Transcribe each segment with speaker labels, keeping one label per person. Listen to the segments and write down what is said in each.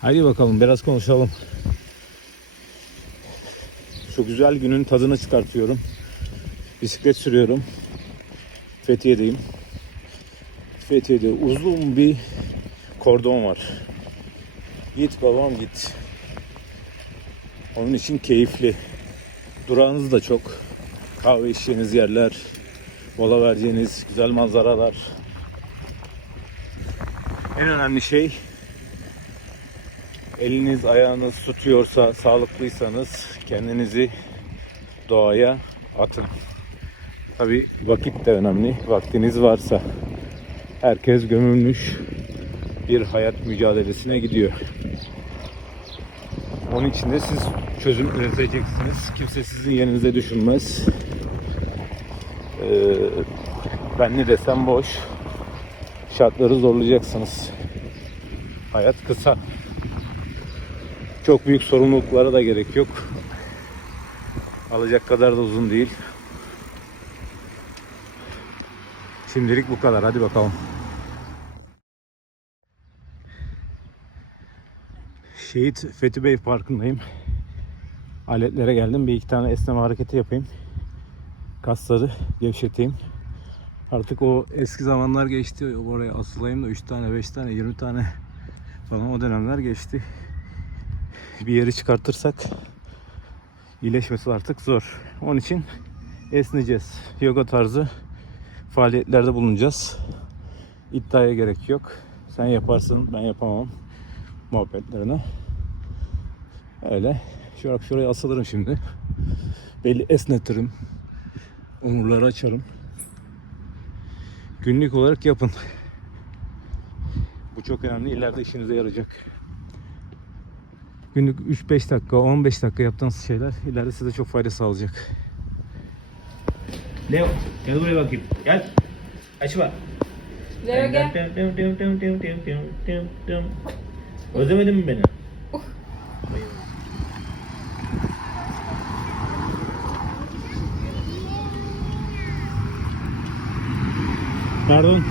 Speaker 1: Hadi bakalım biraz konuşalım. Şu güzel günün tadını çıkartıyorum. Bisiklet sürüyorum. Fethiye'deyim. Fethiye'de uzun bir kordon var. Git babam git. Onun için keyifli. Durağınız da çok. Kahve içeceğiniz yerler, mola vereceğiniz güzel manzaralar. En önemli şey eliniz ayağınız tutuyorsa, sağlıklıysanız kendinizi doğaya atın. Tabi vakit de önemli. Vaktiniz varsa herkes gömülmüş bir hayat mücadelesine gidiyor. Onun için de siz çözüm üreteceksiniz. Kimse sizin yerinize düşünmez. Ee, ben ne desem boş. Şartları zorlayacaksınız. Hayat kısa. Çok büyük sorumluluklara da gerek yok. Alacak kadar da uzun değil. Şimdilik bu kadar. Hadi bakalım. Şehit Fethi Bey Parkı'ndayım. Aletlere geldim. Bir iki tane esneme hareketi yapayım. Kasları gevşeteyim. Artık o eski zamanlar geçti. Oraya asılayım da 3 tane, 5 tane, 20 tane falan o dönemler geçti. Bir yeri çıkartırsak iyileşmesi artık zor. Onun için esneyeceğiz. Yoga tarzı faaliyetlerde bulunacağız. İddiaya gerek yok. Sen yaparsın, ben yapamam muhabbetlerine. Öyle. Şuraya, şuraya asılırım şimdi. Belli esnetirim. Omurları açarım. Günlük olarak yapın. Bu çok önemli. İleride işinize yarayacak. Günlük 3-5 dakika, 15 dakika yaptığınız şeyler ileride size çok fayda sağlayacak.
Speaker 2: Leo, gel buraya bakayım. Gel. Açma.
Speaker 3: Leo gel.
Speaker 2: Özlemedin mi beni?
Speaker 1: Pardon.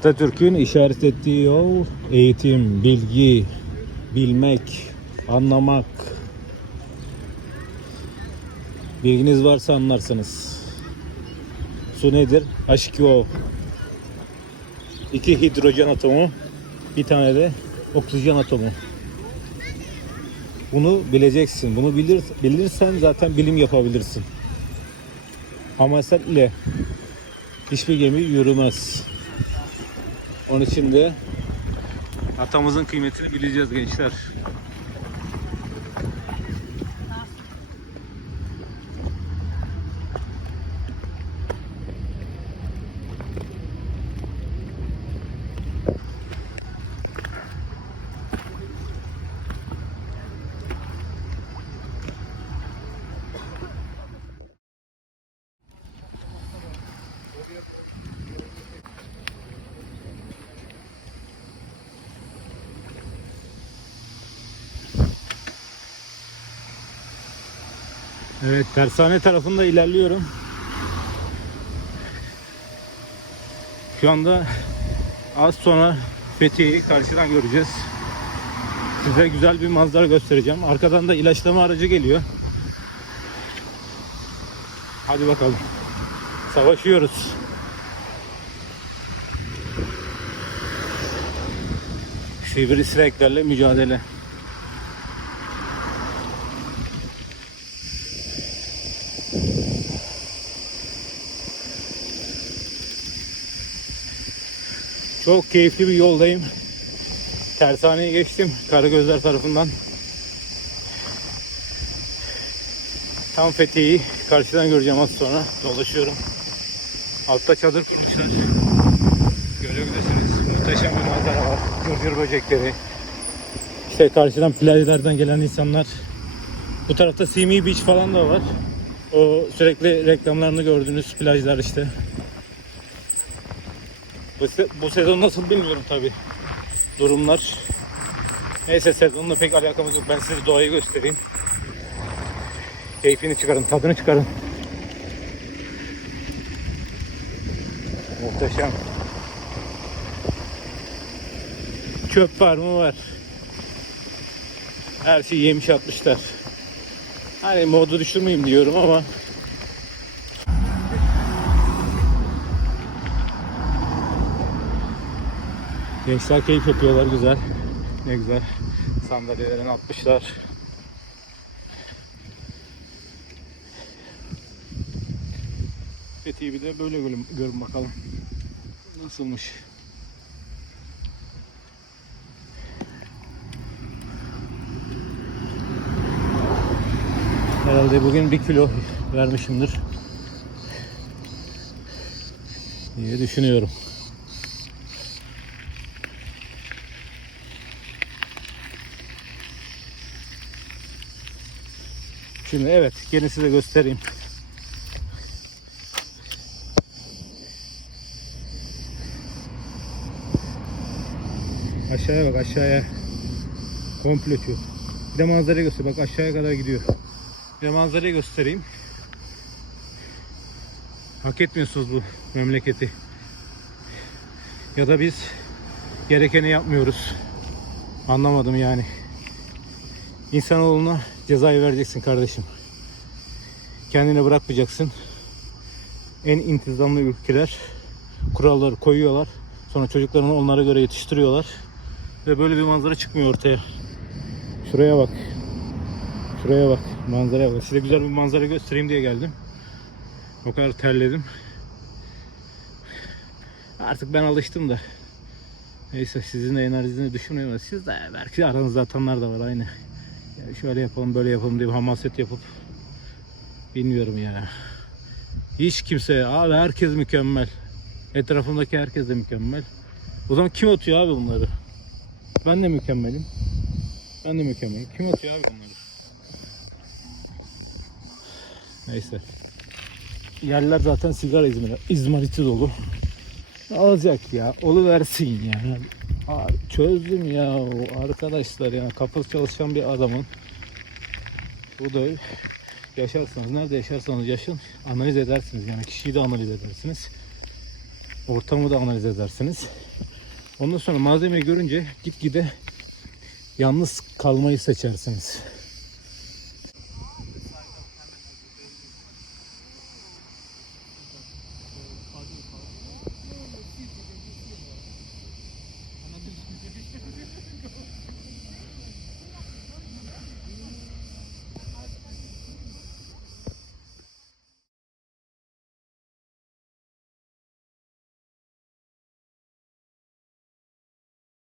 Speaker 1: Atatürk'ün işaret ettiği yol eğitim, bilgi, bilmek, anlamak. Bilginiz varsa anlarsınız. Su nedir? H2O. İki hidrojen atomu, bir tane de oksijen atomu. Bunu bileceksin. Bunu bilir, bilirsen zaten bilim yapabilirsin. Hamaset ile hiçbir gemi yürümez. Onun için de atamızın kıymetini bileceğiz gençler. Evet tersane tarafında ilerliyorum. Şu anda az sonra Fethiye'yi karşıdan göreceğiz. Size güzel bir manzara göstereceğim. Arkadan da ilaçlama aracı geliyor. Hadi bakalım. Savaşıyoruz. Sivrisineklerle mücadele. Çok keyifli bir yoldayım. Tersaneyi geçtim Karagözler tarafından. Tam Fethiye'yi karşıdan göreceğim az sonra. Dolaşıyorum. Altta çadır kurmuşlar. Görebilirsiniz. Muhteşem bir manzara var. Gırgır böcekleri. İşte karşıdan plajlardan gelen insanlar. Bu tarafta Simi Beach falan da var. O sürekli reklamlarını gördüğünüz plajlar işte. Bu, se- bu sezon nasıl bilmiyorum tabi. Durumlar. Neyse sezonla pek alakamız yok. Ben size doğayı göstereyim. Keyfini çıkarın, tadını çıkarın. Muhteşem. Çöp var mı var. Her şeyi yemiş atmışlar. Hani modu düşürmeyeyim diyorum ama Gençler keyif yapıyorlar güzel. Ne güzel. Sandalyelerini atmışlar. Fethiye'yi bir de böyle görün, görün bakalım. Nasılmış? Herhalde bugün bir kilo vermişimdir. diye düşünüyorum. Şimdi evet gelin size göstereyim. Aşağıya bak aşağıya. Komple çöp. Bir de manzarayı göster. Bak aşağıya kadar gidiyor. Bir de manzarayı göstereyim. Hak etmiyorsunuz bu memleketi. Ya da biz gerekeni yapmıyoruz. Anlamadım yani. İnsanoğluna cezayı vereceksin kardeşim. Kendine bırakmayacaksın. En intizamlı ülkeler kuralları koyuyorlar. Sonra çocuklarını onlara göre yetiştiriyorlar. Ve böyle bir manzara çıkmıyor ortaya. Şuraya bak. Şuraya bak. Manzaraya bak. Size güzel bir manzara göstereyim diye geldim. O kadar terledim. Artık ben alıştım da. Neyse sizin de enerjinizi düşünmüyorum. Siz de belki aranızda atanlar da var aynı. Şöyle yapalım böyle yapalım diye hamaset yapıp bilmiyorum ya. Hiç kimse abi herkes mükemmel. Etrafımdaki herkes de mükemmel. O zaman kim atıyor abi bunları? Ben de mükemmelim. Ben de mükemmelim. Kim atıyor abi bunları? Neyse. Yerler zaten sigara izmari, izmariti dolu. Alacak ya. Oluversin ya. Çözdüm ya arkadaşlar ya. Kafası çalışan bir adamın. Bu da yaşarsanız nerede yaşarsanız yaşın analiz edersiniz. Yani kişiyi de analiz edersiniz. Ortamı da analiz edersiniz. Ondan sonra malzemeyi görünce gitgide yalnız kalmayı seçersiniz.